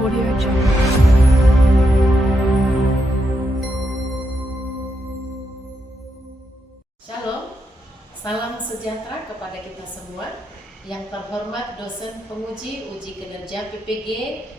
Audio Jungle. Shalom, salam sejahtera kepada kita semua. Yang terhormat dosen penguji uji kinerja PPG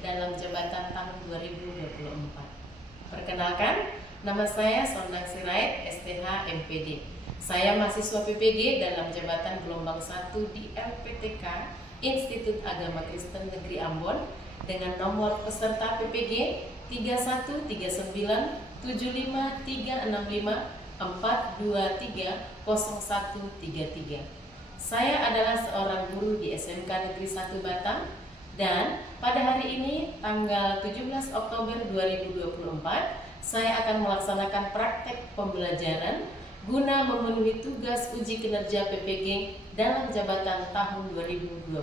dalam jabatan tahun 2024. Perkenalkan, nama saya Sondang Sirait, STH MPD. Saya mahasiswa PPG dalam jabatan gelombang 1 di LPTK Institut Agama Kristen Negeri Ambon dengan nomor peserta PPG 31393654234230133. Saya adalah seorang guru di SMK Negeri 1 Batam dan pada hari ini tanggal 17 Oktober 2024 saya akan melaksanakan praktek pembelajaran guna memenuhi tugas uji kinerja PPG dalam jabatan tahun 2024.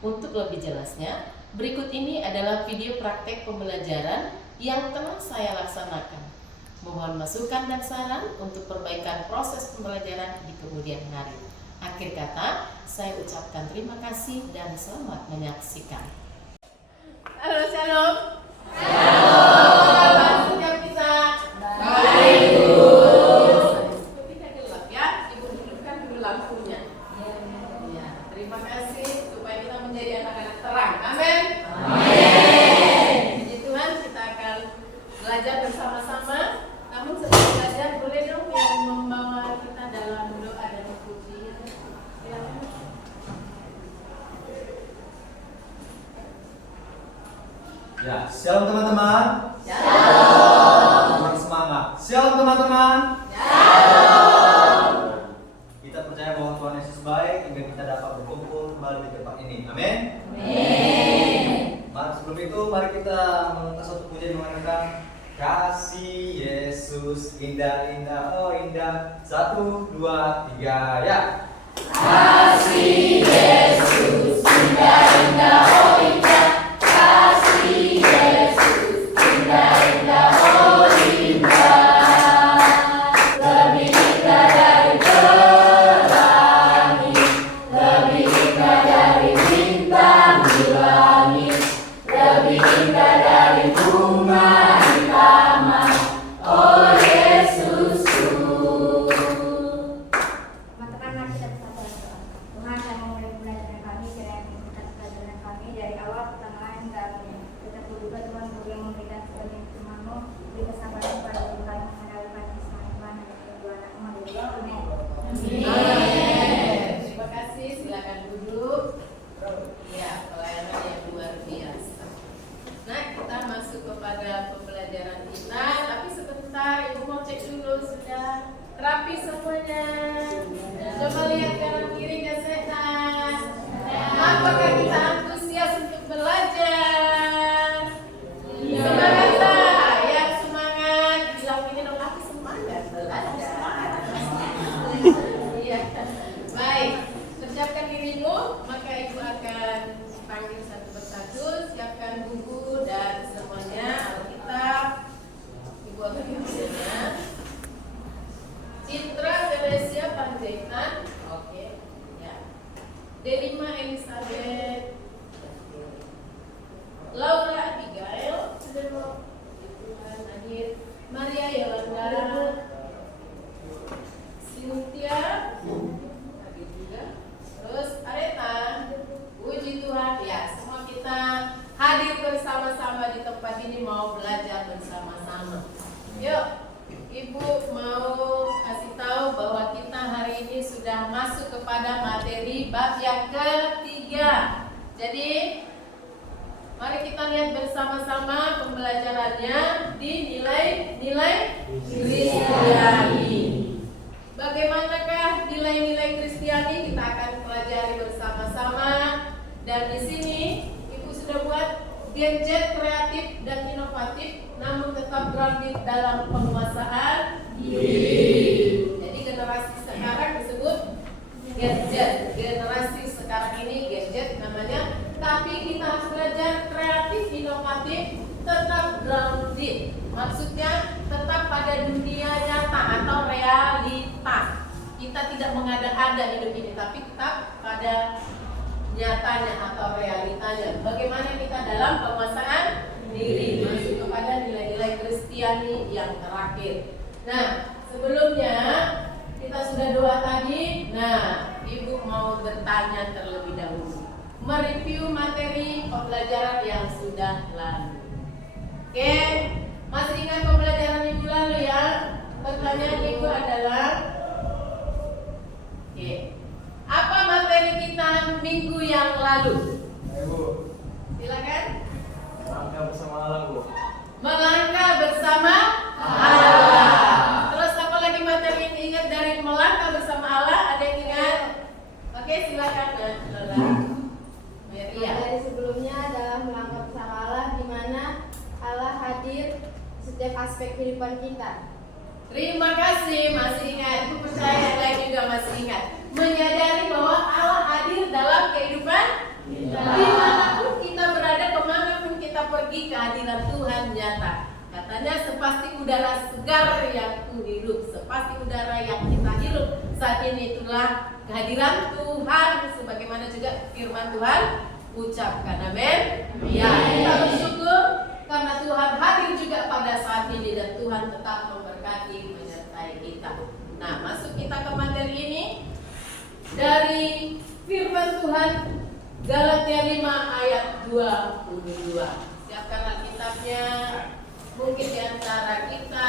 Untuk lebih jelasnya, berikut ini adalah video praktek pembelajaran yang telah saya laksanakan. Mohon masukan dan saran untuk perbaikan proses pembelajaran di kemudian hari. Akhir kata, saya ucapkan terima kasih dan selamat menyaksikan. Halo, shalom. Shalom. Setiap kita. Baik, Bu. Ketika gelap ya, Ibu hidupkan dulu lampunya. Ya, terima kasih supaya kita menjadi anak-anak terang. Amin. Amin. Puji Tuhan, kita akan belajar bersama-sama. Namun sebelum belajar, boleh dong yang membawa kita dalam doa dan puji. Ya, shalom teman-teman. Shalom. Semangat. Shalom teman-teman. Shalom. Kita percaya bahwa Tuhan Yesus baik hingga kita dapat berkumpul kembali di tempat ini. Amin. Amin. Sebelum itu, mari kita mengenang satu pujian mengatakan kasih Yesus indah-indah, oh indah. 1, 2, 3, ya. Kasih Yesus indah-indah, oh indah. Kasih Yesus indah-indah, oh indah. Lebih indah dari pelangi, lebih indah dari bintang di langit, lebih indah dari bunga di taman, oh Yesusku. Teman-teman, mari kita bersama berdoa. Tuhan, kami mulai pelajaran kami, kiranya memberkati pelajaran kami dari awal pertengahan hingga akhir. Tetapi juga Tuhan guru yang memberikan segala firman-Mu, beri kesabaran kepada guru kami mengendalikan kisah iman dan kedua anak-Mu. Amin. Amin. Terima kasih, silakan duduk. Ya, pelayanan yang luar biasa. Nah, kita masuk kepada pembelajaran kita, tapi sebentar Ibu mau cek dulu sudah rapi semuanya. Coba lihat kanan kiri nggak sehat. Apakah kita antusias untuk belajar? Semangat lah, yang semangat. Bilang ini dong, aku semangat belajar. Iya, baik. Persiapkan dirimu, maka Ibu akan panggil satu persatu. Siapkan buku dan semuanya, Alkitab. Ibu akan mengambilnya. Citra Teresia Panjaitan, oke, ya. Delima Elizabeth, Laura Abigail, Tuhan Nahir, Maria Yolanda, Cynthia, lagi juga, terus Areta, puji Tuhan, ya. Semua kita hadir bersama-sama di tempat ini mau belajar bersama-sama. Yuk. Ibu mau kasih tahu bahwa kita hari ini sudah masuk kepada materi bab yang ketiga. Jadi, mari kita lihat bersama-sama pembelajarannya di nilai-nilai Kristiani. Bagaimanakah nilai-nilai Kristiani? Kita akan pelajari bersama-sama. Dan di sini Ibu sudah buat gadget kreatif dan inovatif, namun tetap grounded dalam penguasaan diri. Jadi generasi sekarang disebut gadget. Generasi sekarang ini gadget namanya. Tapi kita harus belajar kreatif, inovatif, tetap grounded. Maksudnya tetap pada dunia nyata atau realitas. Kita tidak mengada-ada hidup ini, tapi tetap pada nyatanya atau realitanya. Bagaimana kita dalam penguasaan diri, masuk kepada nilai-nilai Kristiani yang terakhir. Nah, sebelumnya kita sudah doa tadi. Nah, Ibu mau bertanya terlebih dahulu, mereview materi pembelajaran yang sudah lalu. Oke, masih ingat pembelajaran minggu lalu ya? Pertanyaan Ibu adalah, oke, apa materi kita minggu yang lalu? Ibu, Silakan. melangkah bersama Allah, Bu. Melangkah bersama Allah. Terus apa lagi materi yang diingat dari melangkah bersama Allah? Ada yang ingat? Oke, silakan Lola. Maria. Dari sebelumnya adalah melangkah bersama Allah, di mana Allah hadir setiap aspek kehidupan kita. Terima kasih, masih ingat. Ibu percaya yang lain juga masih ingat. Menyadari bahwa Allah hadir dalam kehidupan kita. Dimanapun kita berada, kemanapun kita pergi, kehadiran Tuhan nyata. Katanya sepasti udara segar yang ku hirup, sepasti udara yang kita hirup saat ini itulah kehadiran Tuhan, sebagaimana juga firman Tuhan ucapkan. Amin. Ya, kita bersyukur karena Tuhan hadir juga pada saat ini dan Tuhan tetap memberkati menyertai kita. Nah, masuk kita ke materi ini dari firman Tuhan Galatia 5 ayat 22. Siapkan Alkitabnya. Mungkin di antara kita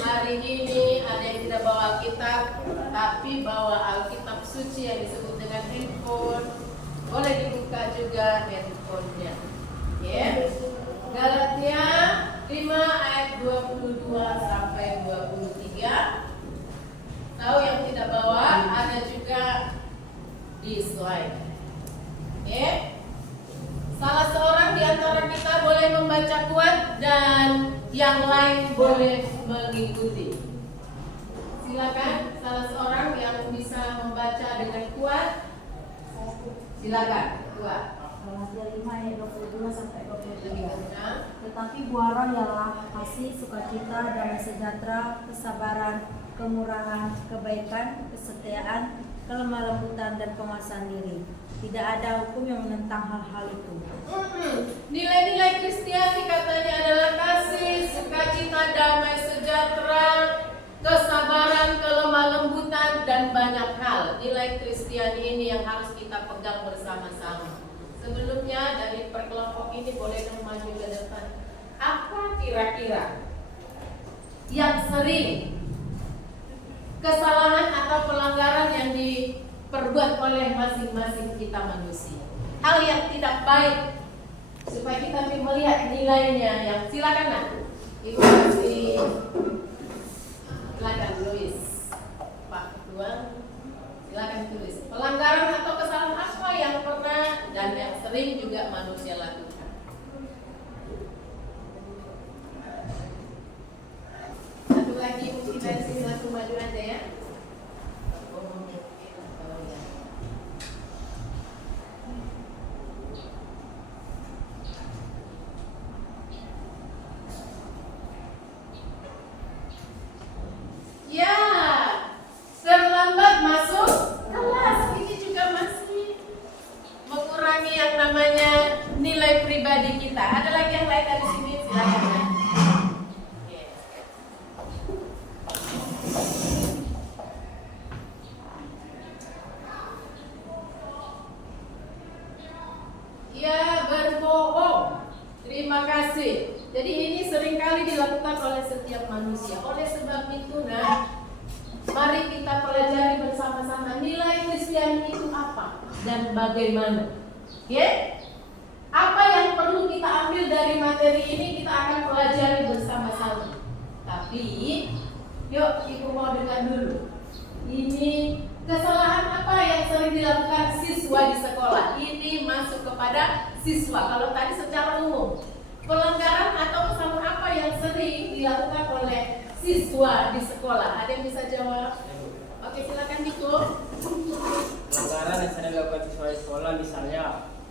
hari ini ada yang tidak bawa Alkitab, tapi bawa Alkitab suci yang disebut dengan handphone. Boleh dibuka juga handphonenya. Ya. Galatia 5 ayat 22 sampai 23. Tahu yang tidak bawa ada juga di slide. Oke. Salah seorang di antara kita boleh membaca kuat dan yang lain boleh mengikuti. Silakan, salah seorang yang bisa membaca dengan kuat. Silakan, kuat. Galatia 5 ayat 22 sampai 23. Tetapi buahnya ialah kasih, sukacita, damai sejahtera, kesabaran, kemurahan, kebaikan, kesetiaan, kelemah lembutan, dan penguasaan diri. Tidak ada hukum yang menentang hal-hal itu. Nilai-nilai Kristiani katanya adalah kasih, sukacita, damai sejahtera, kesabaran, kelemah lembutan, dan banyak hal. Nilai Kristiani ini yang harus kita pegang bersama-sama. Sebelumnya dari perkelompok ini boleh dong maju ke depan. Apa kira-kira yang sering kesalahan atau pelanggaran yang diperbuat oleh masing-masing kita manusia? Hal yang tidak baik, supaya kita melihat nilainya. Yang silakan nak, Ibu kasih. Silakan Louis, Pak Ketua, silakan tulis. Pelanggaran atau kesalahan apa yang pernah dan yang sering juga manusia lakukan? Satu lagi mungkin dari sini langsung maju aja ya. Ya, terlambat masuk kelas. Ini juga masih mengurangi yang namanya nilai pribadi kita. Ada lagi yang lain dari sini? Silakan. Ya, berbohong. Terima kasih. Jadi ini seringkali dilakukan oleh setiap manusia. Oleh sebab itu, mari kita pelajari bersama-sama nilai Kristiani itu apa dan bagaimana. Oke? Apa yang perlu kita ambil dari materi ini kita akan pelajari bersama-sama. Tapi, yuk Ibu mau dengar dulu. Ini kesalahan apa yang sering dilakukan siswa di sekolah? Ini masuk kepada siswa. Kalau tadi secara umum, pelanggaran atau kesalahan apa yang sering dilakukan oleh siswa di sekolah? Ada yang bisa jawab? Oke, silakan Diko. Pelanggaran yang sering dilakukan siswa di sekolah misalnya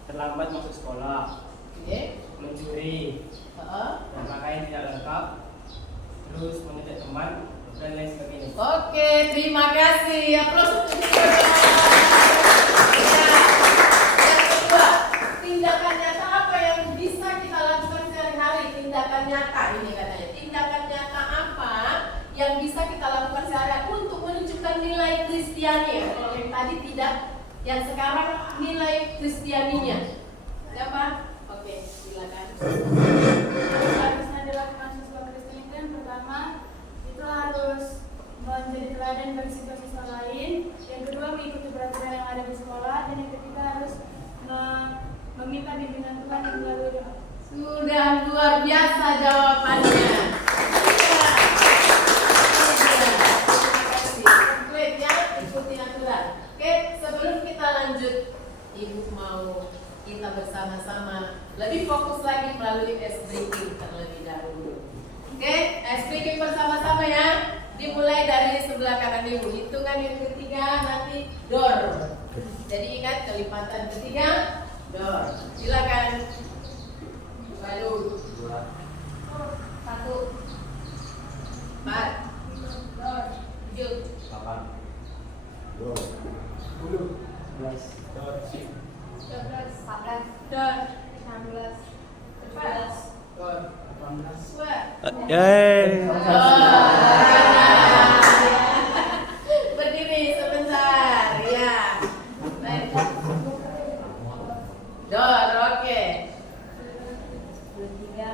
terlambat masuk sekolah, Oke. mencuri, dan pakaian tidak lengkap, terus mengejar teman dan lain sebagainya. Oke, terima kasih. Aplaus untuk Diko. Ya. tindakan nyata apa yang bisa kita lakukan sehari-hari? Tindakan nyata ini katanya. Tindakan nyata apa yang bisa kita lakukan sehari-hari untuk menunjukkan nilai Kristiani? Kalau yang tadi tidak, yang sekarang nilai Kristianinya. Siapa? Oke, silakan. Harusnya dilakukan siswa Kristen itu yang pertama itu harus menjadi teladan bagi siswa-siswa lain. Yang kedua mengikuti peraturan yang ada di sekolah. Dan yang ketiga harus meminta bimbingan Tuhan melalui doa. Sudah luar biasa jawabannya. Komplit ya, ikuti aturan. Oke, sebelum kita lanjut, Ibu mau kita bersama-sama lebih fokus lagi melalui ice breaking terlebih dahulu. Oke, ice breaking bersama-sama ya. Dimulai dari sebelah kanan Ibu. Hitungan yang ketiga nanti door. Jadi ingat kelipatan ketiga door. Silakan. Lalu 1 4 7 8 10 11 14, 16, 12 Berdiri sebentar, ya. Baik. Dor, oke. 23.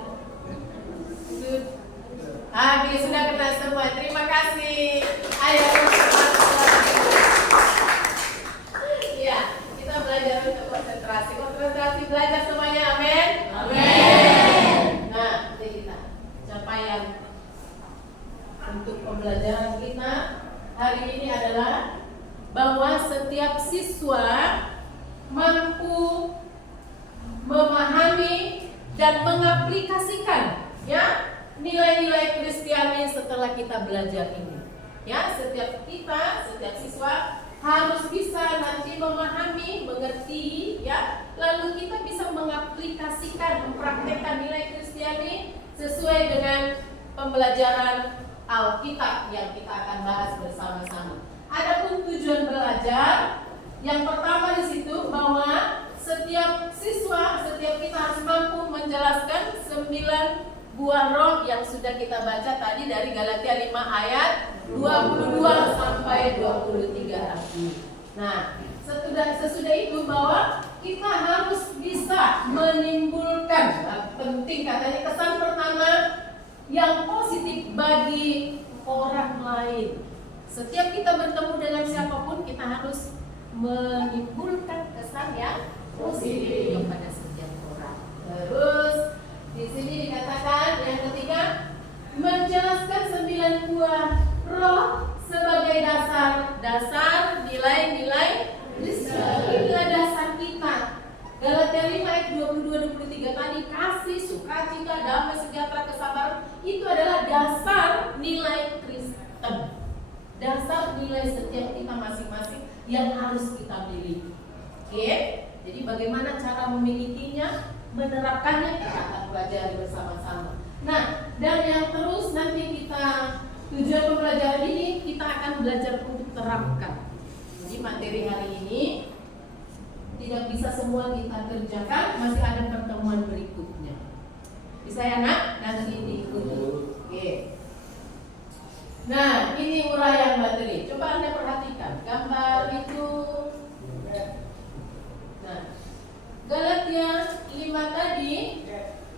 Habis sudah kena semua. Terima kasih. Ayo. Ya, kita belajar untuk konsentrasi. Konsentrasi belajar semuanya. Amin. Amin. Nah, ini kita capaian untuk pembelajaran kita hari ini adalah bahwa setiap siswa mampu memahami dan mengaplikasikan ya nilai-nilai Kristiani setelah kita belajar ini. Ya, setiap siswa harus bisa nanti memahami, mengerti ya, lalu kita bisa mengaplikasikan, mempraktekkan nilai Kristiani sesuai dengan pembelajaran Alkitab yang kita akan bahas bersama-sama. Adapun tujuan belajar, yang pertama di situ bahwa setiap siswa, setiap kita harus mampu menjelaskan 9 buah roh yang sudah kita baca tadi dari Galatia 5 ayat 22 sampai 23. Nah, sesudah itu bahwa kita harus bisa menimbulkan, penting katanya, kesan pertama yang positif bagi orang lain. Setiap kita bertemu dengan siapapun, kita harus menimbulkan kesan yang positif kepada setiap orang. Terus di sini dikatakan yang ketiga, menjelaskan 9 buah roh sebagai dasar nilai-nilai Kristen. Inilah dasar kita. Galatia 5 ayat 22-23 tadi, kasih, sukacita, damai, sejahtera, kesabaran, itu adalah dasar nilai Kristen. Dasar nilai setiap kita masing-masing yang harus kita miliki. Oke? Jadi bagaimana cara memilikinya, menerapkannya, kita akan pelajari bersama-sama. Nah, dan yang terus nanti kita, tujuan pembelajaran ini kita akan belajar untuk terapkan. Jadi materi hari ini tidak bisa semua kita kerjakan, masih ada pertemuan berikutnya. Bisa ya nak? Nanti diikuti. Oke. Nah, ini uraian materi. Coba Anda perhatikan gambar itu. Nah, Galatia 5 tadi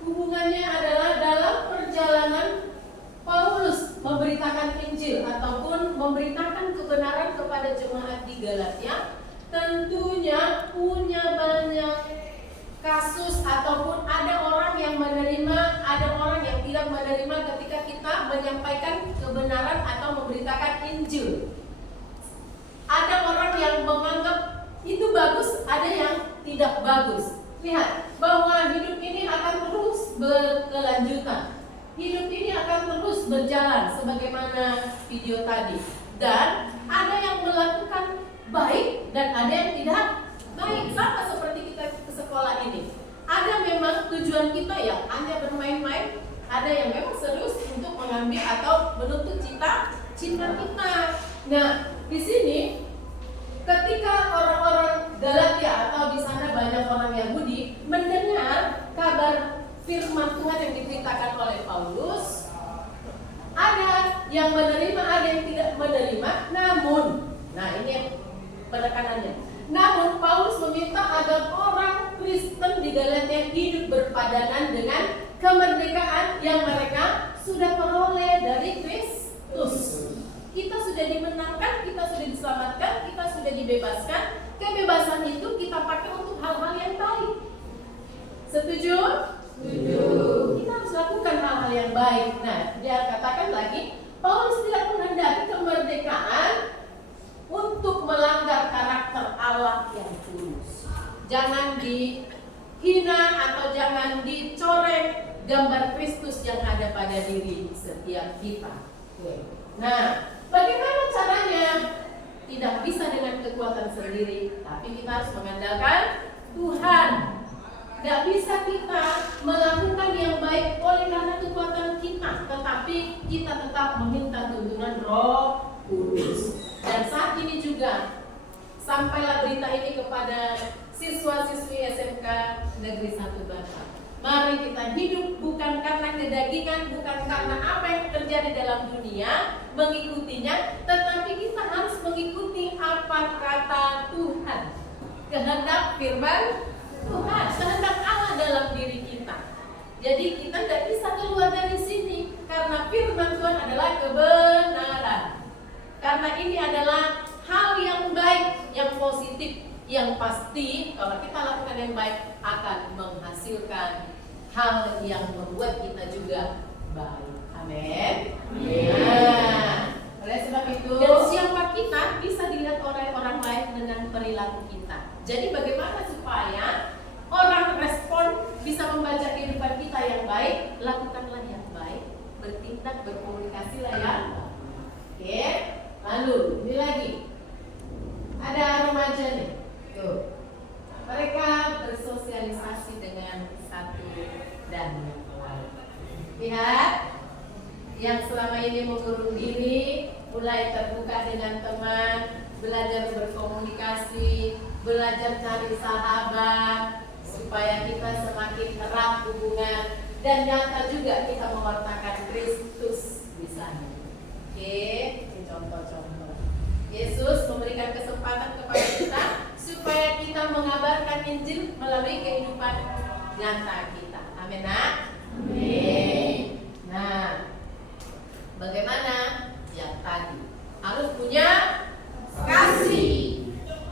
hubungannya adalah dalam perjalanan Paulus memberitakan Injil ataupun memberitakan kebenaran kepada jemaat di Galatia. Tentunya punya banyak kasus ataupun ada orang yang menerima, ada orang yang tidak menerima ketika kita menyampaikan kebenaran atau memberitakan Injil. Ada orang yang menganggap itu bagus, ada yang tidak bagus. Lihat bahwa hidup ini akan terus berkelanjutan. Hidup ini akan terus berjalan sebagaimana video tadi. Dan ada yang melakukan baik dan ada yang tidak baik. Sama seperti kita ke sekolah ini. Ada memang tujuan kita yang hanya bermain-main, ada yang memang serius untuk mengambil atau menuntut cita kita. Nah, di sini ketika orang-orang Galatia atau di sana banyak orang Yahudi mendengar kabar firman Tuhan yang diberitakan oleh Paulus, ada yang menerima, ada yang tidak menerima. Namun, nah ini penekanannya. Namun Paulus meminta agar orang Kristen di Galatia hidup berpadanan dengan kemerdekaan yang mereka sudah peroleh dari Kristus. Kita sudah dimenangkan, kita sudah diselamatkan, kita sudah dibebaskan. Kebebasan itu kita pakai untuk hal-hal yang baik. Setuju? Setuju. Kita harus lakukan hal-hal yang baik. Nah, dia katakan lagi, Paulus tidak menghendaki kemerdekaan untuk melanggar karakter Allah yang tulus. Jangan dihina atau jangan dicoreng gambar Kristus yang ada pada diri setiap kita. Nah, bagaimana caranya? Tidak bisa dengan kekuatan sendiri, tapi kita harus mengandalkan Tuhan. Tidak bisa kita melakukan yang baik oleh karena kekuatan kita, tetapi kita tetap meminta tuntunan Roh Kudus. Dan saat ini juga sampailah berita ini kepada siswa-siswi SMK Negeri 1 Batam. Mari kita hidup bukan karena kedagingan, bukan karena apa yang terjadi dalam dunia, mengikutinya, tetapi kita harus mengikuti apa kata Tuhan. Kehendak firman Tuhan, kehendak Allah dalam diri kita. Jadi kita tidak bisa keluar dari sini, karena firman Tuhan adalah kebenaran. Karena ini adalah hal yang baik, yang positif, yang pasti kalau kita lakukan yang baik akan menghasilkan hal yang membuat kita juga baik. Amin. Nah, oleh sebab itu, dan siapa kita bisa dilihat oleh orang lain dengan perilaku kita. Jadi bagaimana supaya orang respon bisa membaca kehidupan kita yang baik? Lakukanlah yang baik, bertindak, berkomunikasilah yang baik. Oke. Lalu ini lagi ada remaja nih. Tuh. Mereka bersosialisasi dengan satu dan yang lain. Lihat, yang selama ini mengurung diri, mulai terbuka dengan teman, belajar berkomunikasi, belajar cari sahabat, supaya kita semakin erat hubungan, dan nyata juga kita mewartakan Kristus di sana. Oke, ini contoh-contoh. Yesus memberikan kesempatan kepada kita supaya kita mengabarkan Injil melalui kehidupan nyata kita. Amin. Amin. Nah, bagaimana? Yang tadi harus punya kasih.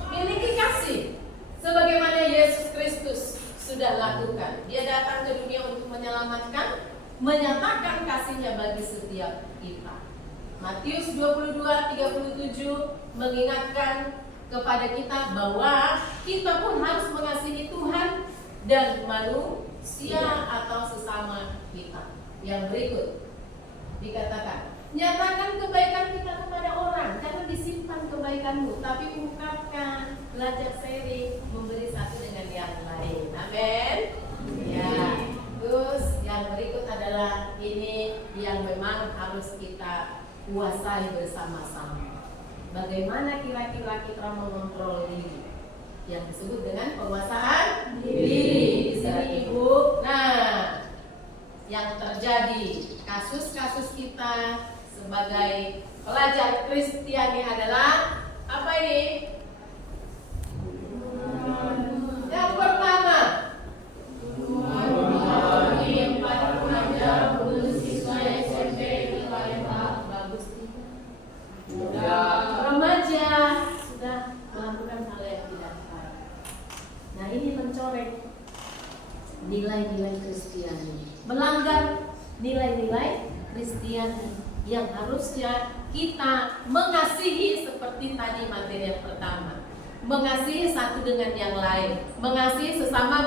Miliki kasih. Sebagaimana Yesus Kristus sudah lakukan. Dia datang ke dunia untuk menyelamatkan, menyatakan kasihnya bagi setiap kita. Matius 22:37 mengingatkan kepada kita bahwa kita pun harus mengasihi Tuhan dan manusia atau sesama kita. Yang berikut dikatakan, nyatakan kebaikan kita kepada orang, jangan disimpan kebaikanmu, tapi ungkapkan, belajar sharing, memberi satu dengan yang lain. Amin. Ya. Terus yang berikut adalah ini yang memang harus kita kuasai bersama-sama. Bagaimana kira-kira kita mengontrol diri? Yang disebut dengan penguasaan diri. Di sini Ibu. Nah, yang terjadi kasus-kasus kita sebagai pelajar Kristiani adalah apa ini? Yang pertama, remaja sudah melakukan hal yang tidak baik. Nah, ini mencoreng nilai-nilai Kristiani, melanggar nilai-nilai Kristiani yang harusnya kita mengasihi seperti tadi materi yang pertama. Mengasihi satu dengan yang lain, mengasihi sesama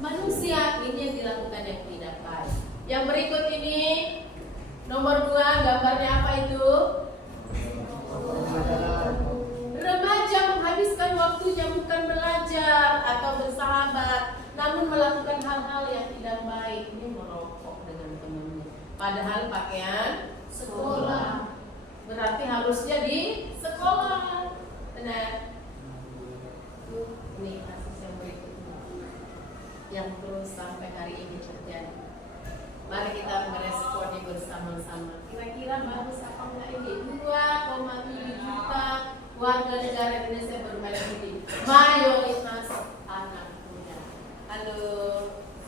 manusia. Ini yang dilakukan yang tidak baik. Yang berikut ini nomor 2, gambarnya apa itu? Remaja menghabiskan waktunya bukan belajar atau bersahabat, namun melakukan hal-hal yang tidak baik. Ini merokok dengan temannya, padahal pakaian sekolah. Berarti harusnya di sekolah. Benar. Ini kasus yang berikutnya yang terus sampai hari ini terjadi. Mari kita meresponnya bersama-sama. Kira-kira bagus apa enggak ini? 2,7 juta warga negara Indonesia bermain judi, mayoritas anak muda. Halo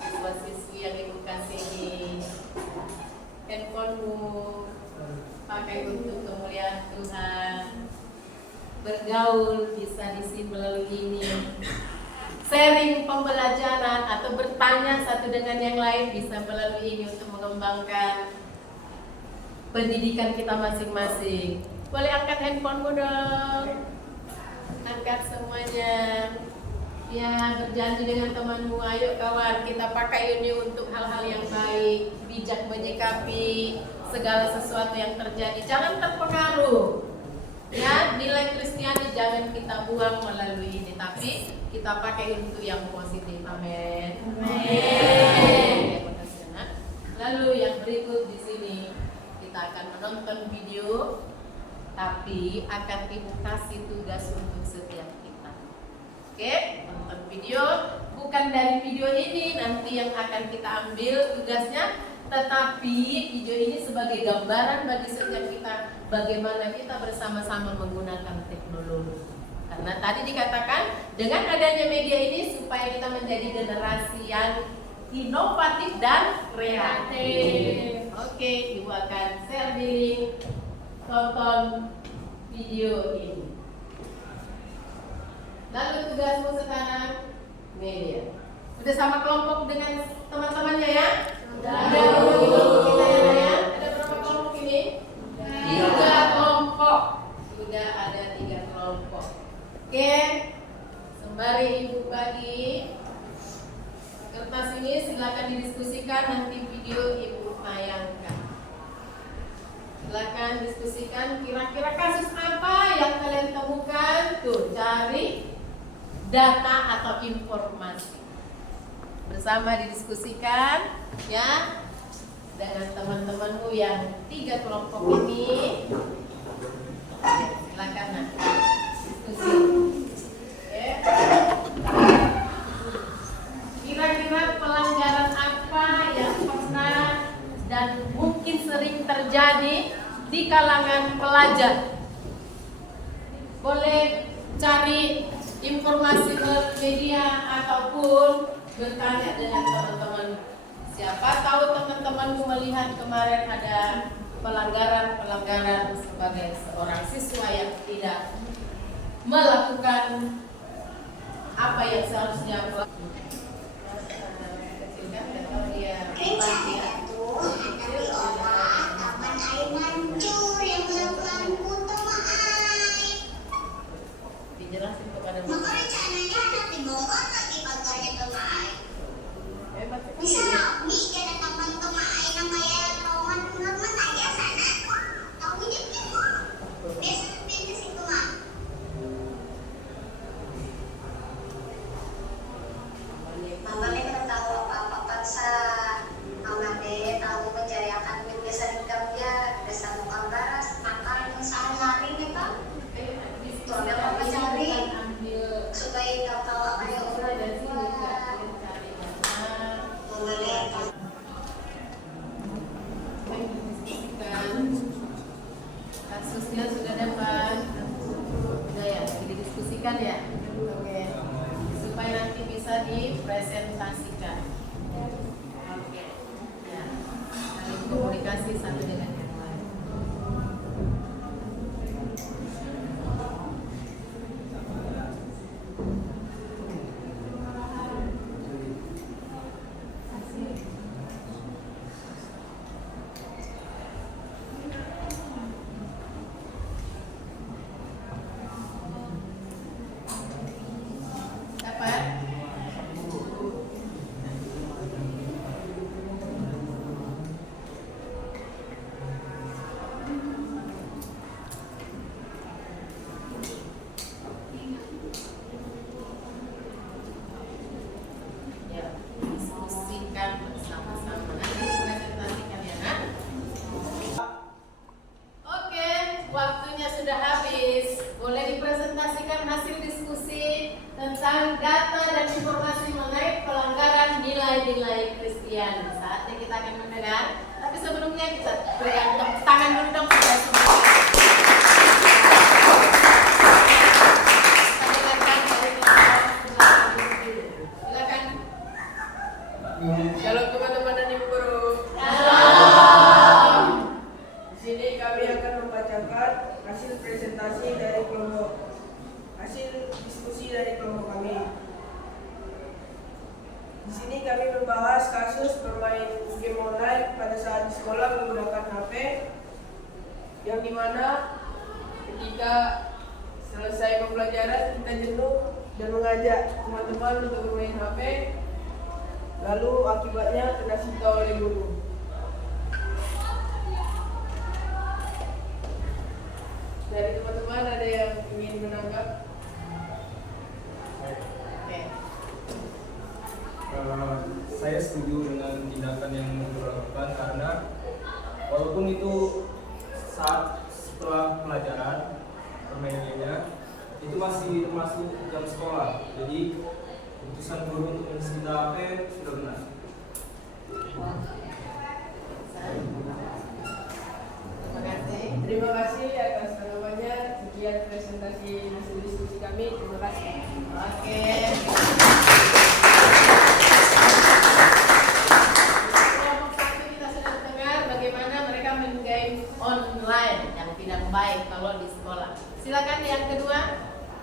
siswa-siswi yang ibu kasihi, handphonemu pakai untuk kemuliaan Tuhan. Bergaul bisa diisi melalui ini. Sharing pembelajaran atau bertanya satu dengan yang lain bisa melalui ini untuk mengembangkan pendidikan kita masing-masing. Boleh angkat handphonemu dong. Angkat semuanya. Ya, berjanji dengan temanmu, ayo kawan, kita pakai ini untuk hal-hal yang baik, bijak menyikapi segala sesuatu yang terjadi. Jangan terpengaruh. Ya, nilai Kristiani jangan kita buang melalui ini, tapi kita pakai untuk yang positif. Amin. Amin. Lalu yang berikut di sini kita akan menonton video, tapi akan ibu kasih tugas untuk setiap kita. Oke, nonton video. Bukan dari video ini nanti yang akan kita ambil tugasnya, tetapi video ini sebagai gambaran bagi setiap kita bagaimana kita bersama-sama menggunakan teknologi. Karena tadi dikatakan dengan adanya media ini supaya kita menjadi generasi yang inovatif dan kreatif. Oke, ibu akan share di link, tonton video ini. Lalu tugasmu sekarang media. Sudah sama kelompok dengan teman-temannya ya? Ada kelompok kita ya? Ada berapa kelompok ini? 3 kelompok. Sudah ada 3 kelompok. Oke, sembari ibu bagi kertas ini silakan didiskusikan, nanti video ibu tayangkan. Silakan diskusikan kira-kira kasus apa yang kalian temukan. Tuh, cari data atau informasi. Bersama didiskusikan ya dengan teman-temanmu yang 3 kelompok ini. Silakan nah, diskusi. Oke. Kira-kira pelanggaran apa yang pernah dan mungkin sering terjadi di kalangan pelajar? Boleh cari informasi ke media ataupun bertanya dengan teman-teman. Siapa tahu teman-temanmu melihat kemarin ada pelanggaran sebagai seorang siswa yang tidak melakukan apa yang seharusnya buat. Kecilkan atau dia dijelasin kepada mereka. Bisa mikir teman-teman yang kayak teman-teman aja sana. Tahu hidupnya kok. Biasa di situ mah. Mamanya kita tahu apa-apa paksa. Mamanya tahu menjayakan biasa dia bisa bukan baras makan sehari-hari nih Pak. Itu ada apa cari supaya nggak tahu kayak kasusnya sudah dapat, sudah ya, didiskusikan ya, oke, supaya nanti bisa dipresentasikan, oke, ya, saling komunikasi satu dengan yang lain. Sufiani. Saatnya kita akan mendengar. Tapi sebelumnya kita berikan tepuk tangan dulu dong kepada semua. Kita dengarkan dari kelompok dulu. Silakan. Shalom teman-teman dan ibu guru. Di sini kami akan membacakan hasil presentasi dari hasil diskusi dari kelompok kami. Di sini kami membahas kasus bermain game online pada saat di sekolah menggunakan HP, yang dimana ketika selesai pembelajaran kita jenuh dan mengajak teman-teman untuk bermain HP, lalu akibatnya kena sita oleh guru. Dari teman-teman ada yang ingin menanggap? Oke. Saya setuju dengan tindakan yang dilakukan karena walaupun itu saat setelah pelajaran permainannya itu masih termasuk jam sekolah, jadi keputusan guru untuk menyita HP sudah benar. Terima kasih atas tanggapannya. Sekian presentasi hasil diskusi kami. Terima kasih. Oke. Kelompok satu kita sudah dengar bagaimana mereka main game online yang tidak baik kalau di sekolah. Silakan yang kedua.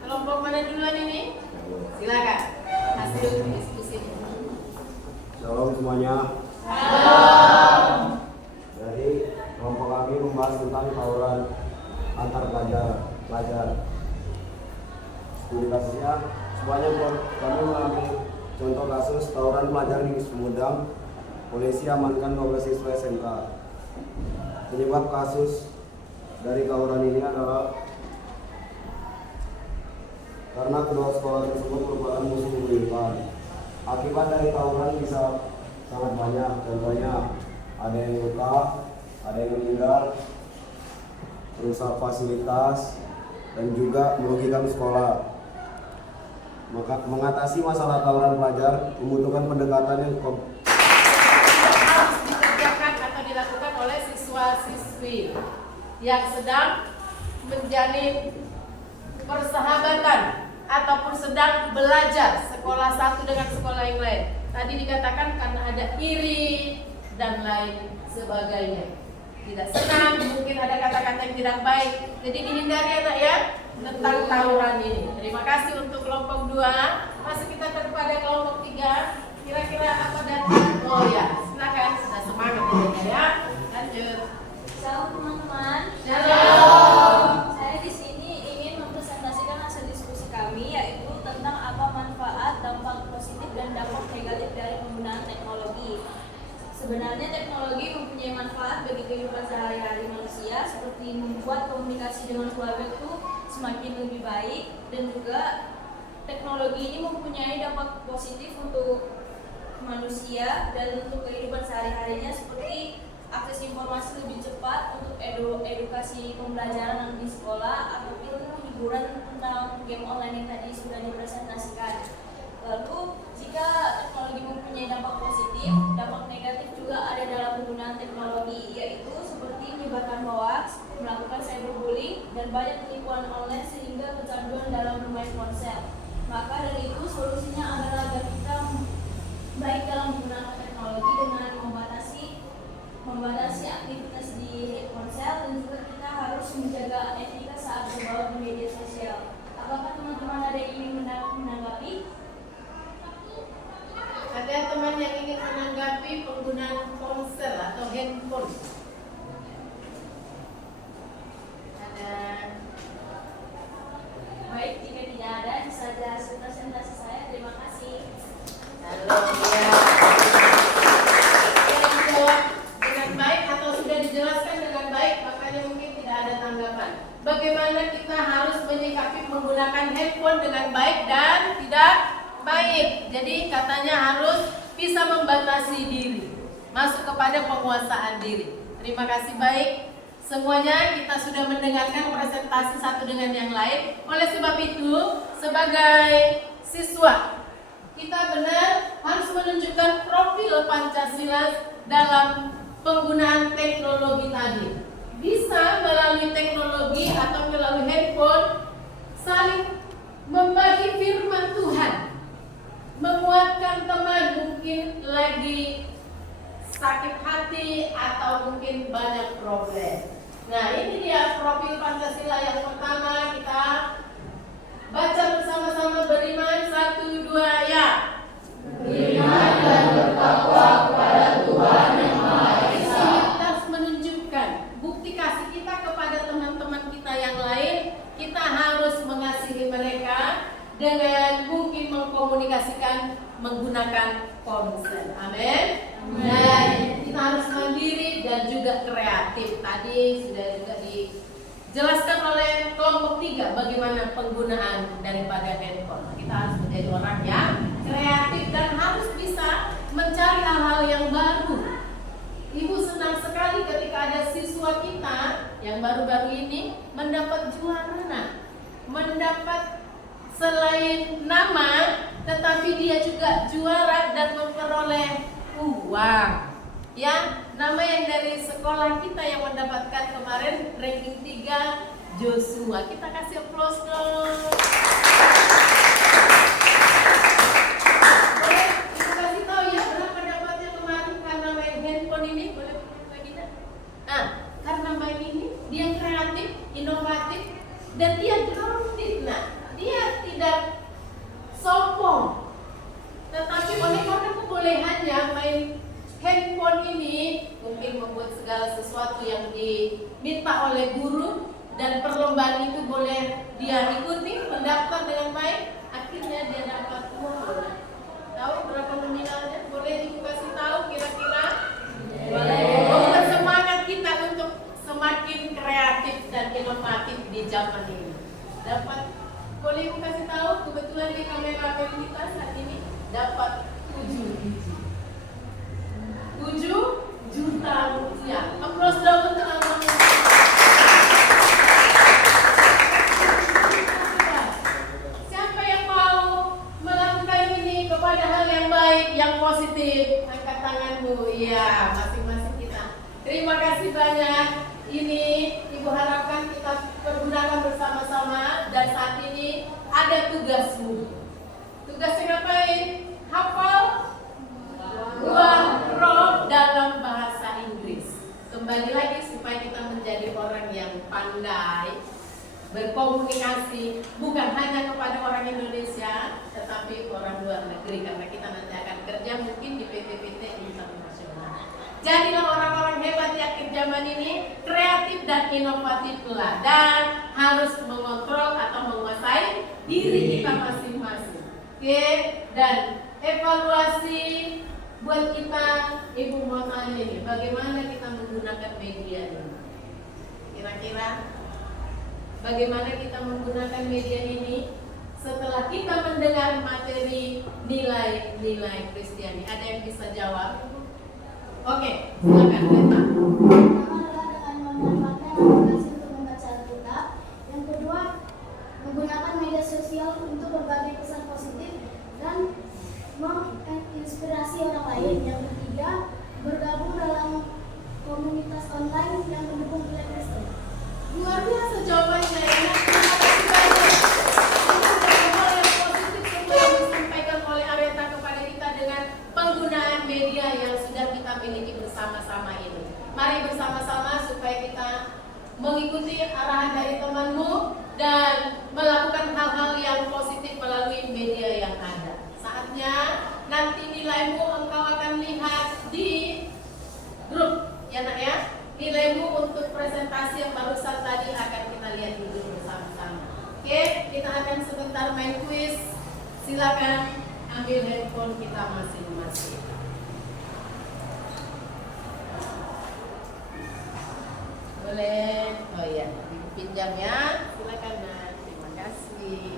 Kelompok mana duluan ini? Silakan. Hasil diskusinya. Shalom semuanya. Halo. Jadi kelompok kami membahas tentang tawuran antar pelajar. Studi kasusnya semuanya kami mengambil contoh kasus tawuran pelajar di Sumedang. Polisi amankan 12 siswa SMK. Penyebab kasus dari tawuran ini adalah karena kedua sekolah tersebut merupakan musuh bebuyutan. Akibat dari tawuran bisa sangat banyak. Contohnya ada yang luka, ada yang meninggal, merusak fasilitas, dan juga merugikan sekolah. Maka mengatasi masalah tawuran pelajar membutuhkan pendekatan yang Harus dikerjakan atau dilakukan oleh siswa-siswi yang sedang menjalin persahabatan ataupun sedang belajar sekolah satu dengan sekolah yang lain. Tadi dikatakan karena ada iri dan lain sebagainya. Tidak senang, mungkin ada kata-kata yang tidak baik. Jadi dihindari anak ya tentang tawuran ini. Terima kasih untuk kelompok 2. Masuk kita kepada kelompok 3. Kira-kira apa data? Oh ya, silakan. Sudah semangat ini ya. Lanjut. Shalom teman-teman. Shalom. Saya di sini ingin mempresentasikan hasil diskusi kami, yaitu tentang apa manfaat, dampak positif dan dampak negatif dari penggunaan teknologi. Sebenarnya teknologi mempunyai manfaat bagi kehidupan sehari-hari manusia, seperti membuat komunikasi dengan keluarga itu semakin lebih baik, dan juga teknologi ini mempunyai dampak positif untuk manusia dan untuk kehidupan sehari-harinya, seperti akses informasi lebih cepat untuk edukasi pembelajaran di sekolah ataupun hiburan tentang game online yang tadi sudah dipresentasikan. Lalu jika teknologi mempunyai dampak positif, dampak negatif juga ada dalam penggunaan teknologi, yaitu seperti menyebarkan hoax, melakukan cyberbullying, dan banyak penipuan online sehingga kecanduan dalam bermain ponsel. Maka dari itu solusinya adalah agar kita baik dalam menggunakan teknologi dengan membatasi aktivitas di ponsel, dan juga kita harus menjaga etika saat berbaur di media sosial. Apakah teman-teman ada yang ingin menanggapi? Ada teman yang ingin menanggapi penggunaan ponsel atau handphone? Ada? Baik, jika tidak ada, ini saja hasil presentasi saya. Terima kasih. Halo ya. Yang dijawab dengan baik atau sudah dijelaskan dengan baik, makanya mungkin tidak ada tanggapan. Bagaimana kita harus menyikapi menggunakan handphone dengan baik dan tidak baik. Jadi katanya harus bisa membatasi diri, masuk kepada penguasaan diri. Terima kasih baik. Semuanya kita sudah mendengarkan presentasi satu dengan yang lain. Oleh sebab itu, sebagai siswa kita benar harus menunjukkan profil Pancasila dalam penggunaan teknologi tadi. Bisa melalui teknologi atau melalui handphone saling membagi firman Tuhan, menguatkan teman mungkin lagi sakit hati atau mungkin banyak problem. Nah, ini dia profil Pancasila yang pertama. Kita baca bersama-sama, beriman 1, 2, ya. Beriman dan bertakwa kepada Tuhan yang Maha Esa. Kita harus menunjukkan bukti kasih kita kepada teman-teman kita yang lain. Kita harus mengasihi mereka dengan mungkin mengkomunikasikan menggunakan ponsel. Amin. Dan kita harus mandiri dan juga kreatif. Tadi sudah juga dijelaskan oleh kelompok 3 bagaimana penggunaan daripada handphone. Kita harus menjadi orang yang kreatif dan harus bisa mencari hal-hal yang baru. Ibu senang sekali ketika ada siswa kita yang baru-baru ini mendapat juara, mendapat selain nama, tetapi dia juga juara dan memperoleh uang. Ya, nama yang dari sekolah kita yang mendapatkan kemarin ranking 3, Joshua. Kita kasih aplaus dong. Boleh kita kasih tahu ya berapa dapatnya kemarin karena main handphone ini? Boleh lagi dah. Nah, karena main ini dia kreatif, inovatif, dan dia grounded. Nah, dia tidak sombong, tetapi oleh karena kebolehannya main handphone ini mungkin membuat segala sesuatu yang diminta oleh guru dan perlombaan itu boleh dia ikuti, mendaftar dengan baik, akhirnya dia dapat uang. Tahu berapa nominalnya? Boleh ibu kasih tahu kira-kira? Boleh. Membuat semangat kita untuk semakin kreatif dan inovatif di zaman ini. Dapat, boleh ibu kasih tahu? Kebetulan di kameramen kita saat ini dapat 7 juta rupiah. Aplaus dong untuk abang-abang. Siapa yang mau melakukan ini kepada hal yang baik, yang positif? Angkat tanganmu. Iya, masing-masing kita. Terima kasih banyak. Ini ibu harapkan kita pergunakan bersama-sama. Dan saat ini ada tugasmu. Tugasnya ngapain? Hafal 2 roh dalam bahasa Inggris. Kembali lagi supaya kita menjadi orang yang pandai berkomunikasi bukan hanya kepada orang Indonesia tetapi orang luar negeri, karena kita nanti akan kerja mungkin di PT-PT internasional. Jadilah orang-orang hebat di akhir zaman ini, kreatif dan inovatif pula, dan harus mengontrol atau menguasai diri kita masing-masing. Oke, dan evaluasi buat kita, ibu mau tanya nih, bagaimana kita menggunakan media ini? Kira-kira bagaimana kita menggunakan media ini setelah kita mendengar materi nilai-nilai Kristiani? Ada yang bisa jawab? Oke, silakan Rita. Pertama adalah dengan memanfaatkan aplikasi untuk membaca Alkitab. Yang kedua, menggunakan media sosial untuk berbagi pesan positif dan menginspirasi orang lain. Yang ketiga, bergabung dalam komunitas online yang mendukung pilihan Kristen. Luar biasa jawabannya ya. Terima kasih banyak. Itu hal yang positif semua yang disampaikan oleh Areta kepada kita dengan penggunaan media yang sudah kita miliki bersama-sama ini. Mari bersama-sama supaya kita mengikuti arahan dari temanmu dan melakukan hal-hal yang positif melalui media yang ada. Saatnya nanti nilaimu engkau akan lihat di grup ya nak ya. Nilaimu untuk presentasi yang barusan tadi akan kita lihat di grup bersama-sama. Oke, kita akan sebentar main quiz. Silakan ambil handphone kita masing-masing. Boleh? Oh iya, dipinjam ya. Silakan nak. Terima kasih.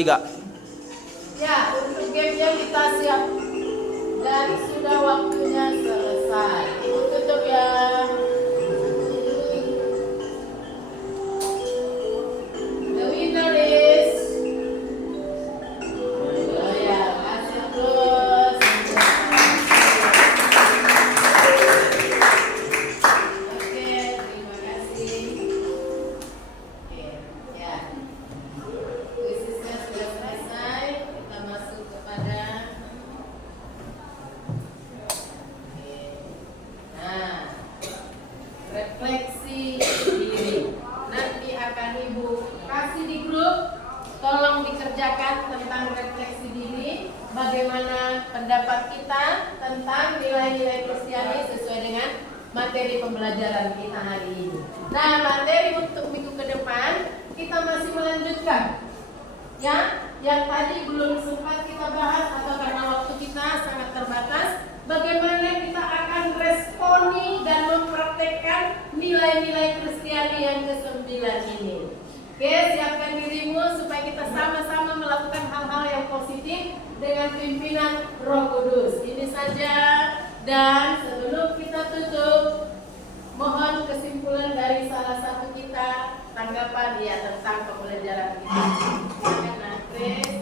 Ya, untuk game-nya kita siap dan sudah waktunya selesai. Ibu tutup ya. The winner is oh ya, kasih terus. Oke, terima kasih. Oke, ya. Kuisisnya sudah selesai. Kita masuk kepada nah, refleksi diri. Nanti akan Ibu kasih di grup. Tolong dikerjakan tentang refleksi diri. Bagaimana pendapat kita tentang nilai-nilai Kristiani sesuai dengan materi pembelajaran kita hari ini. Nah, materi untuk minggu ke depan kita masih melanjutkan. Ya, yang tadi belum sempat kita bahas atau karena waktu kita sangat terbatas, bagaimana kita akan responi dan mempraktekkan nilai-nilai Kristiani yang ke-9 ini. Oke, siapkan dirimu supaya kita sama-sama melakukan hal-hal yang positif dengan pimpinan Roh Kudus. Ini saja, dan sebelum kita tutup, mohon kesimpulan dari salah satu kita, tanggapan ya tentang pembelajaran kita. Silakan Chris.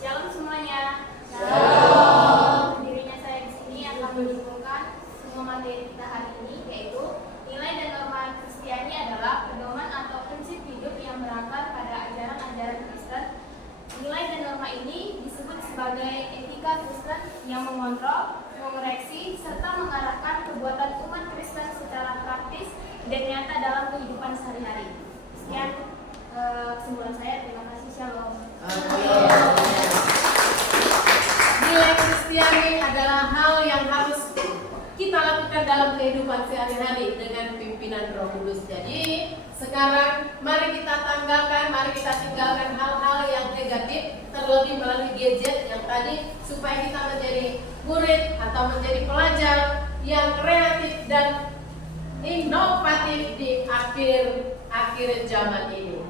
Shalom semuanya. Shalom. Dirinya saya di sini akan menyimpulkan semua materi kita hari ini, yaitu nilai dan norma Kristiani adalah pedoman atau prinsip hidup yang berakar pada ajaran-ajaran Kristen. Nilai dan norma ini disebut sebagai etika Kristen yang mengontrol, mengoreksi, serta mengarahkan perbuatan umat Kristen secara praktis dan nyata dalam kehidupan sehari-hari. Sekian kesimpulan saya. Terima kasih. Shalom. Nilai Kristiani adalah hal yang harus kita lakukan dalam kehidupan sehari-hari dengan pimpinan Roh Kudus. Jadi sekarang mari kita tinggalkan hal-hal yang negatif, terlebih melalui gadget yang tadi, supaya kita menjadi murid atau menjadi pelajar yang kreatif dan inovatif di akhir zaman ini.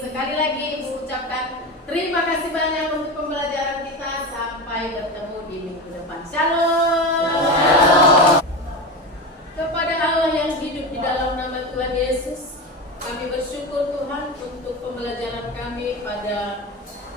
Sekali lagi Ibu ucapkan terima kasih banyak untuk pembelajaran kita. Sampai bertemu di minggu depan. Shalom. Kepada Allah yang hidup di dalam nama Tuhan Yesus, kami bersyukur Tuhan untuk pembelajaran kami pada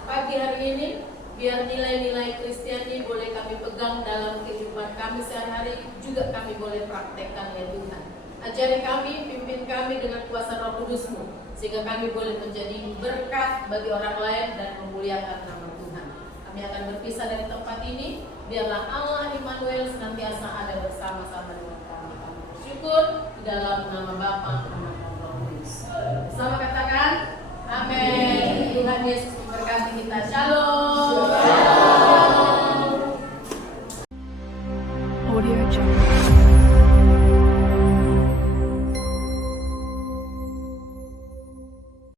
pagi hari ini. Biar nilai-nilai Kristiani boleh kami pegang dalam kehidupan kami sehari-hari, juga kami boleh praktekkan ya Tuhan. Ajari kami, pimpin kami dengan kuasa Roh Kudus-Mu, sehingga kami boleh menjadi berkat bagi orang lain dan memuliakan nama Tuhan. Kami akan berpisah dari tempat ini. Biarlah Allah Immanuel senantiasa ada bersama-sama dengan kami. Kami bersyukur di dalam nama Bapa, Anak, dan Roh Kudus. Sama katakan, amin.